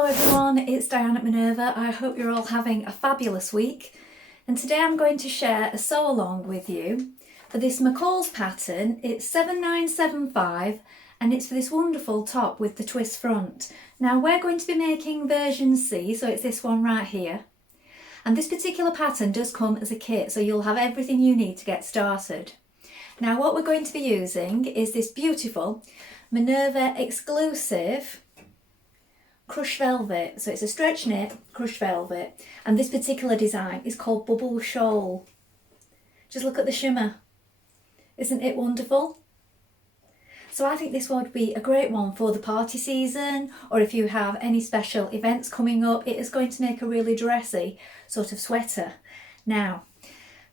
Hello everyone, it's Dianne at Minerva. I hope you're all having a fabulous week. And today I'm going to share a sew along with you for this McCall's pattern. It's 7975 and it's for this wonderful top with the twist front. Now we're going to be making version C, so it's this one right here. And this particular pattern does come as a kit, so you'll have everything you need to get started. Now what we're going to be using is this beautiful Minerva exclusive crushed velvet. So it's a stretch knit crushed velvet, and this particular design is called Bubble Shawl. Just look at the shimmer. Isn't it wonderful? So I think this would be a great one for the party season, or if you have any special events coming up. It is going to make a really dressy sort of sweater. Now,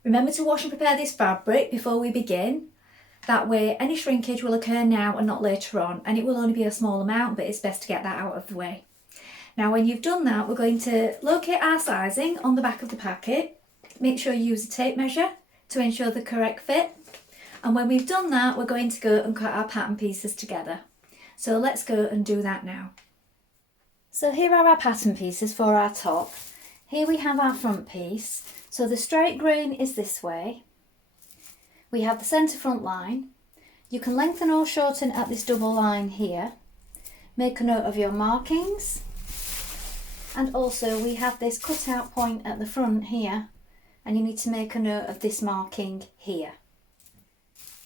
remember to wash and prepare this fabric before we begin. That way any shrinkage will occur now and not later on, and it will only be a small amount, but it's best to get that out of the way. Now when you've done that, we're going to locate our sizing on the back of the packet. Make sure you use a tape measure to ensure the correct fit. And when we've done that, we're going to go and cut our pattern pieces together. So let's go and do that now. So here are our pattern pieces for our top. Here we have our front piece. So the straight grain is this way. We have the centre front line. You can lengthen or shorten at this double line here. Make a note of your markings. And also we have this cut out point at the front here, and you need to make a note of this marking here.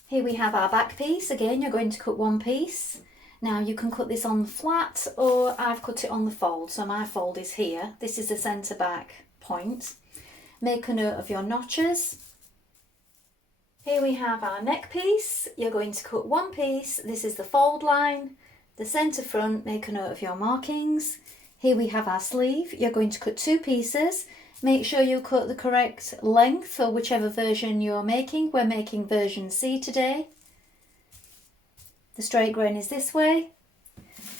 Here we have our back piece. Again, you're going to cut one piece. Now you can cut this on the flat, or I've cut it on the fold. So my fold is here. This is the centre back point. Make a note of your notches. Here we have our neck piece. You're going to cut one piece. This is the fold line. The centre front, make a note of your markings. Here we have our sleeve. You're going to cut two pieces. Make sure you cut the correct length for whichever version you're making. We're making version C today. The straight grain is this way.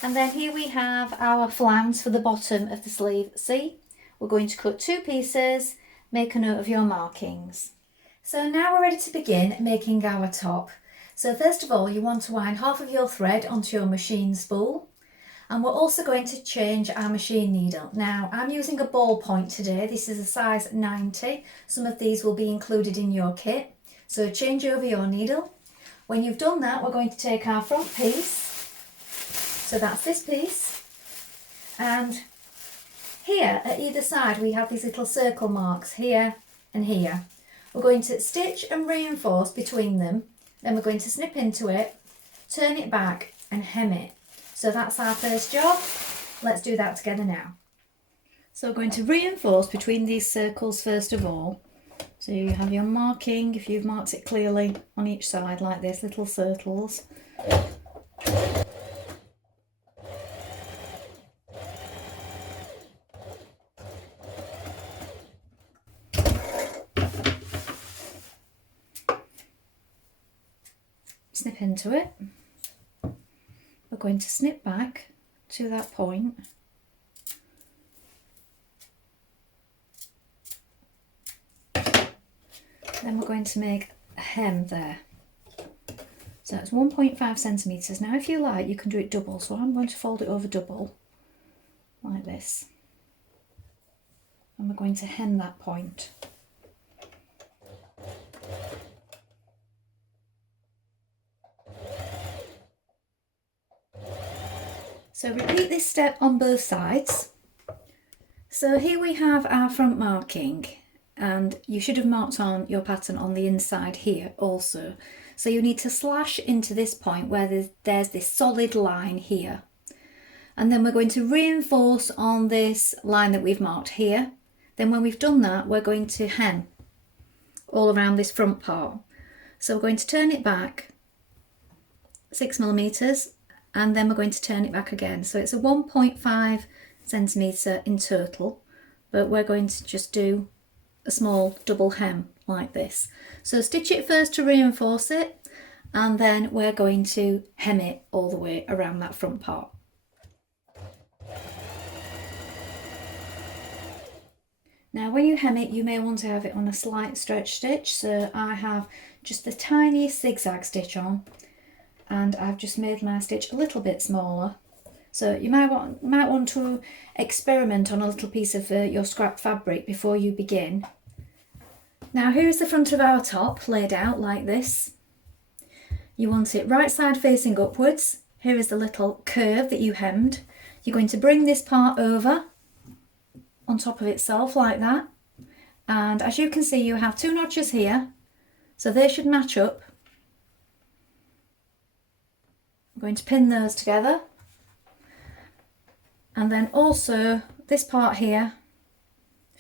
And then here we have our flounce for the bottom of the sleeve C. We're going to cut two pieces. Make a note of your markings. So now we're ready to begin making our top. So first of all, you want to wind half of your thread onto your machine spool. And we're also going to change our machine needle. Now I'm using a ballpoint today. This is a size 90. Some of these will be included in your kit. So change over your needle. When you've done that, we're going to take our front piece. So that's this piece. And here at either side we have these little circle marks here and here. We're going to stitch and reinforce between them. Then we're going to snip into it, turn it back and hem it. So that's our first job. Let's do that together now. So we're going to reinforce between these circles first of all. So you have your marking, if you've marked it clearly, on each side like this, little circles. Snip into it. We're going to snip back to that point. Then we're going to make a hem there. So it's 1.5 centimetres. Now if you like, you can do it double. So I'm going to fold it over double like this. And we're going to hem that point. So repeat this step on both sides. So here we have our front marking, and you should have marked on your pattern on the inside here also. So you need to slash into this point where there's this solid line here. And then we're going to reinforce on this line that we've marked here. Then when we've done that, we're going to hem all around this front part. So we're going to turn it back 6mm. And then we're going to turn it back again. So it's a 1.5 centimetre in total, but we're going to just do a small double hem like this. So stitch it first to reinforce it, and then we're going to hem it all the way around that front part. Now when you hem it, you may want to have it on a slight stretch stitch. So I have just the tiniest zigzag stitch on, and I've just made my stitch a little bit smaller So you might want to experiment on a little piece of your scrap fabric before you begin. Now here's the front of our top laid out like this. You want it right side facing upwards. Here is the little curve that you hemmed. You're going to bring this part over on top of itself like that. And as you can see, you have 2 notches here, so they should match up. I'm going to pin those together. And then also this part here,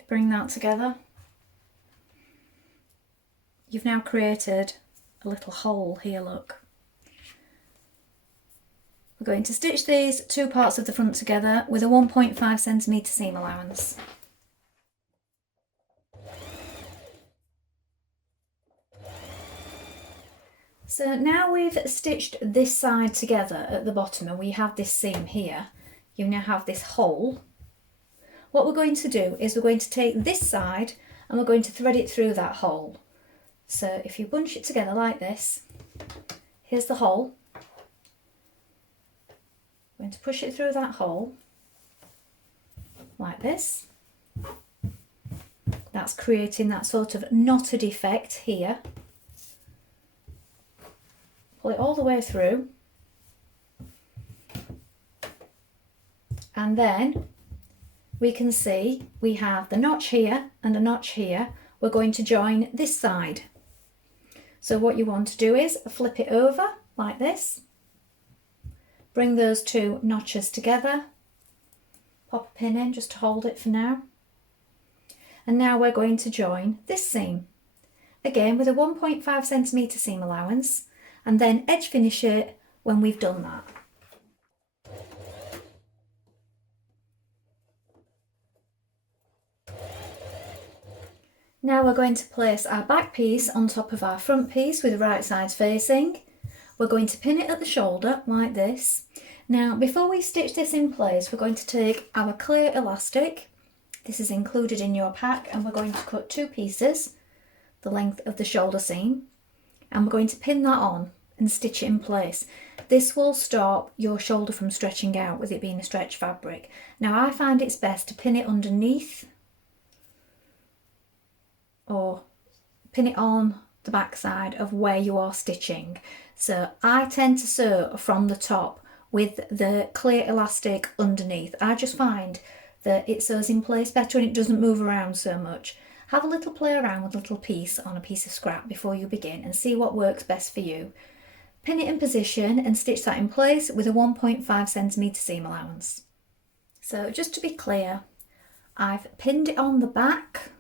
bring that together. You've now created a little hole here, look. We're going to stitch these 2 parts of the front together with a 1.5 centimetre seam allowance. So now we've stitched this side together at the bottom and we have this seam here, you now have this hole. What we're going to do is we're going to take this side and we're going to thread it through that hole. So if you bunch it together like this, here's the hole. I'm going to push it through that hole like this. That's creating that sort of knotted effect here. Pull it all the way through. And then we can see we have the notch here and a notch here. We're going to join this side. So what you want to do is flip it over like this. Bring those 2 notches together. Pop a pin in just to hold it for now. And now we're going to join this seam. Again with a 1.5 centimetre seam allowance, and then edge finish it when we've done that. Now we're going to place our back piece on top of our front piece with the right sides facing. We're going to pin it at the shoulder like this. Now before we stitch this in place, we're going to take our clear elastic. This is included in your pack, and we're going to cut 2 pieces, the length of the shoulder seam, and we're going to pin that on and stitch it in place. This will stop your shoulder from stretching out with it being a stretch fabric. Now I find it's best to pin it underneath or pin it on the back side of where you are stitching. So I tend to sew from the top with the clear elastic underneath. I just find that it sews in place better and it doesn't move around so much. Have a little play around with a little piece on a piece of scrap before you begin and see what works best for you. Pin it in position and stitch that in place with a 1.5 centimetre seam allowance. So just to be clear, I've pinned it on the back,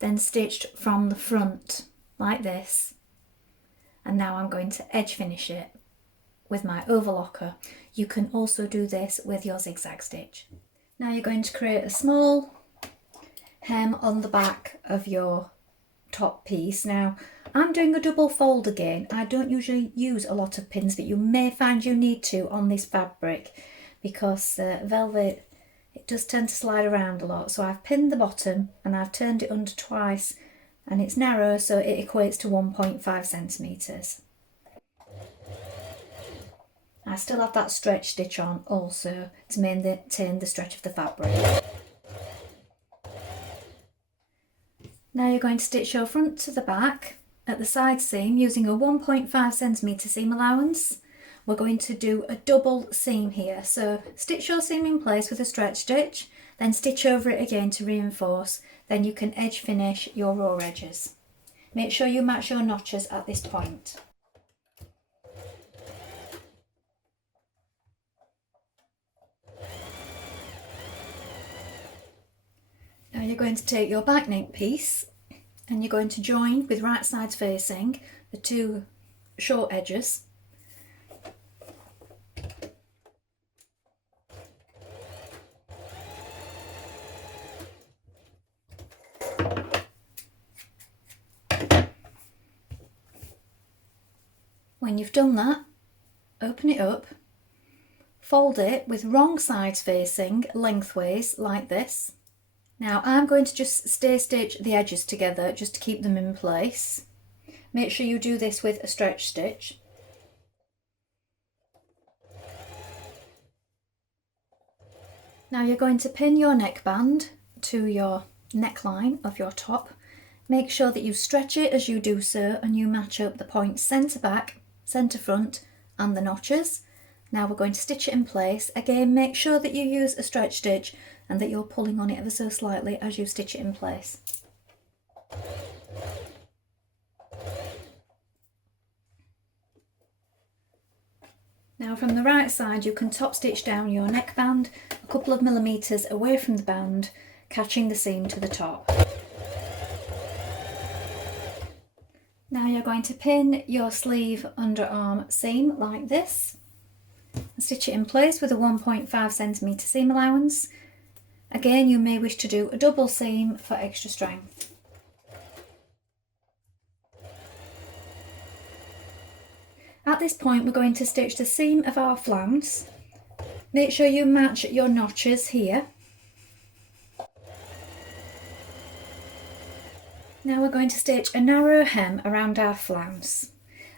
then stitched from the front like this, and now I'm going to edge finish it with my overlocker. You can also do this with your zigzag stitch. Now you're going to create a small hem on the back of your top piece. Now I'm doing a double fold again. I don't usually use a lot of pins, but you may find you need to on this fabric because velvet, it does tend to slide around a lot. So I've pinned the bottom and I've turned it under twice, and it's narrow, so it equates to 1.5 centimetres. I still have that stretch stitch on also to maintain the stretch of the fabric. Now you're going to stitch your front to the back at the side seam using a 1.5 centimetre seam allowance. We're going to do a double seam here, so stitch your seam in place with a stretch stitch, then stitch over it again to reinforce, then you can edge finish your raw edges. Make sure you match your notches at this point. Now you're going to take your back neck piece and you're going to join with right sides facing the 2 short edges. When you've done that, open it up, fold it with wrong sides facing lengthways like this. Now I'm going to just stay stitch the edges together just to keep them in place. Make sure you do this with a stretch stitch. Now you're going to pin your neckband to your neckline of your top. Make sure that you stretch it as you do so and you match up the points centre back, centre front and the notches. Now we're going to stitch it in place. Again, make sure that you use a stretch stitch and that you're pulling on it ever so slightly as you stitch it in place. Now from the right side you can top stitch down your neckband a couple of millimetres away from the band, catching the seam to the top. Now you're going to pin your sleeve underarm seam like this and stitch it in place with a 1.5 centimetre seam allowance. Again, you may wish to do a double seam for extra strength. At this point we're going to stitch the seam of our flounce. Make sure you match your notches here. Now we're going to stitch a narrow hem around our flounce.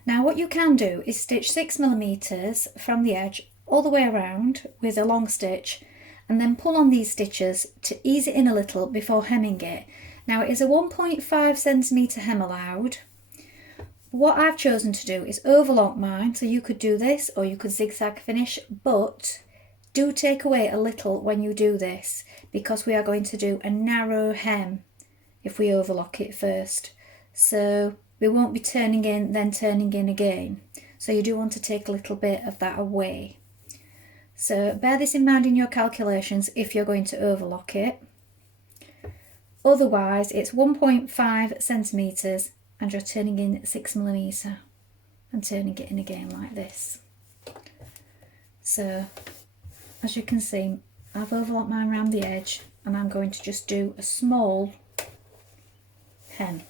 Now what you can do is stitch 6 millimetres from the edge all the way around with a long stitch and then pull on these stitches to ease it in a little before hemming it. Now it is a 1.5 centimetre hem allowed. What I've chosen to do is overlock mine, so you could do this or you could zigzag finish, but do take away a little when you do this because we are going to do a narrow hem if we overlock it first. So we won't be turning in then turning in again. So you do want to take a little bit of that away. So bear this in mind in your calculations if you're going to overlock it. Otherwise it's 1.5 centimetres and you're turning in 6 millimetre and turning it in again like this. So as you can see, I've overlocked mine around the edge and I'm going to just do a small hem.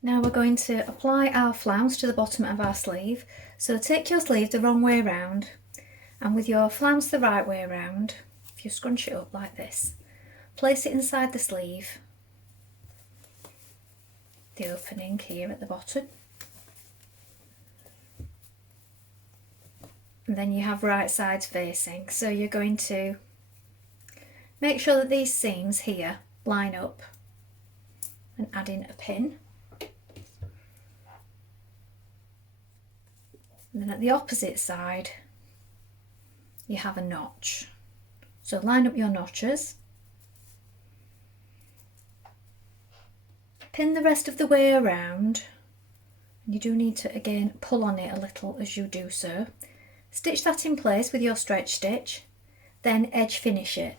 Now we're going to apply our flounce to the bottom of our sleeve. So take your sleeve the wrong way around and with your flounce the right way around, if you scrunch it up like this, place it inside the sleeve, the opening here at the bottom. And then you have right sides facing. So you're going to make sure that these seams here line up and add in a pin. And then at the opposite side you have a notch. So line up your notches. Pin the rest of the way around. You do need to again pull on it a little as you do so. Stitch that in place with your stretch stitch, then edge finish it.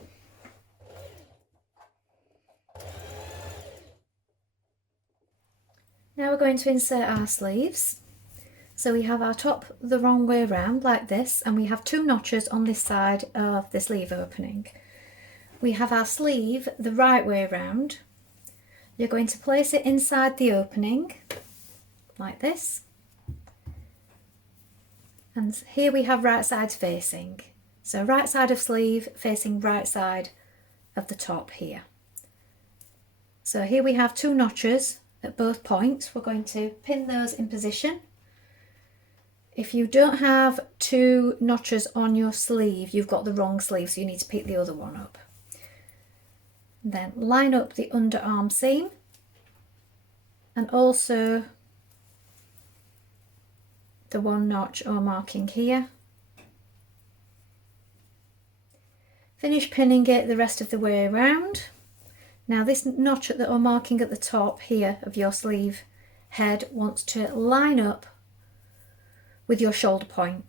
Now we're going to insert our sleeves. So we have our top the wrong way around like this, and we have 2 notches on this side of the sleeve opening. We have our sleeve the right way around. You're going to place it inside the opening like this. And here we have right sides facing. So right side of sleeve facing right side of the top here. So here we have 2 notches at both points. We're going to pin those in position. If you don't have 2 notches on your sleeve, you've got the wrong sleeve, so you need to pick the other one up. Then line up the underarm seam and also the 1 notch or marking here. Finish pinning it the rest of the way around. Now this notch at the or marking at the top here of your sleeve head wants to line up with your shoulder point.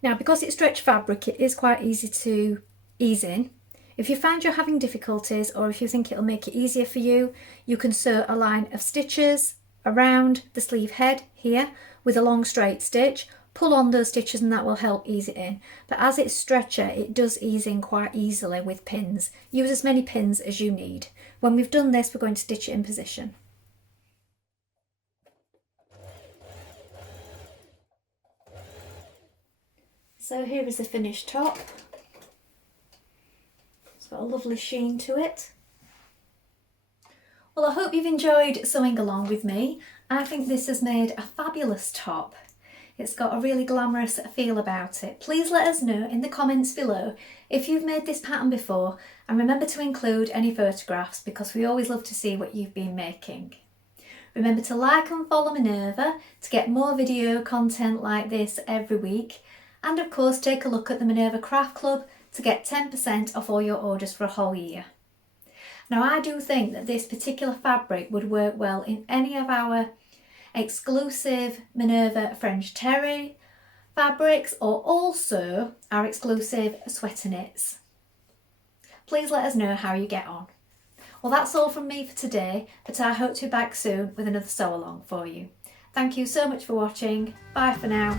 Now because it's stretch fabric, it is quite easy to ease in. If you find you're having difficulties or if you think it'll make it easier for you, you can sew a line of stitches around the sleeve head here with a long straight stitch. Pull on those stitches and that will help ease it in. But as it's stretcher, it does ease in quite easily with pins. Use as many pins as you need. When we've done this, we're going to stitch it in position. So here is the finished top. It's got a lovely sheen to it. Well, I hope you've enjoyed sewing along with me. I think this has made a fabulous top. It's got a really glamorous feel about it. Please let us know in the comments below if you've made this pattern before, and remember to include any photographs because we always love to see what you've been making. Remember to like and follow Minerva to get more video content like this every week, and of course take a look at the Minerva Craft Club to get 10% off all your orders for a whole year. Now I do think that this particular fabric would work well in any of our exclusive Minerva French Terry fabrics or also our exclusive sweater knits. Please let us know how you get on. Well, that's all from me for today, but I hope to be back soon with another sew along for you. Thank you so much for watching. Bye for now.